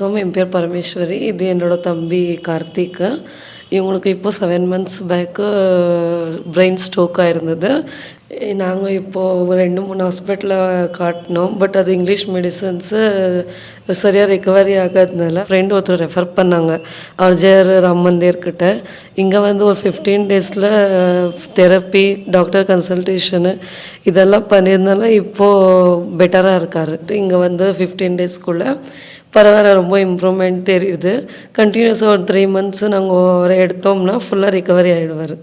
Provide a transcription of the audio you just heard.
வணக்கம். என் பேர் பரமேஸ்வரி. இது என்னோட தம்பி கார்த்திக்கு. இவங்களுக்கு இப்போ 7 மந்த்ஸ் பேக்கு பிரெயின் ஸ்ட்ரோக் ஆயிருந்தது. நாங்கள் இப்போது 2, 3 ஹாஸ்பிட்டலில் காட்டினோம். பட் அது இங்கிலீஷ் மெடிசன்ஸு சரியாக ரெக்கவரி ஆகாததுனால ஃப்ரெண்ட் ஒருத்தர் ரெஃபர் பண்ணாங்க அஜயர் ராம் மந்திர்கிட்ட. இங்கே வந்து ஒரு 15 டேஸில் தெரப்பி, டாக்டர் கன்சல்டேஷனு இதெல்லாம் பண்ணியிருந்தாலும் இப்போது பெட்டராக இருக்கார். இங்கே வந்து 15 டேஸ்க்குள்ளே பரவாயில்ல, ரொம்ப இம்ப்ரூவ்மெண்ட் தெரியுது. கண்டினியூஸாக ஒரு 3 மந்த்ஸு நாங்கள் எடுத்தோம்னா ஃபுல்லாக ரிகவரி ஆகிடுவார்.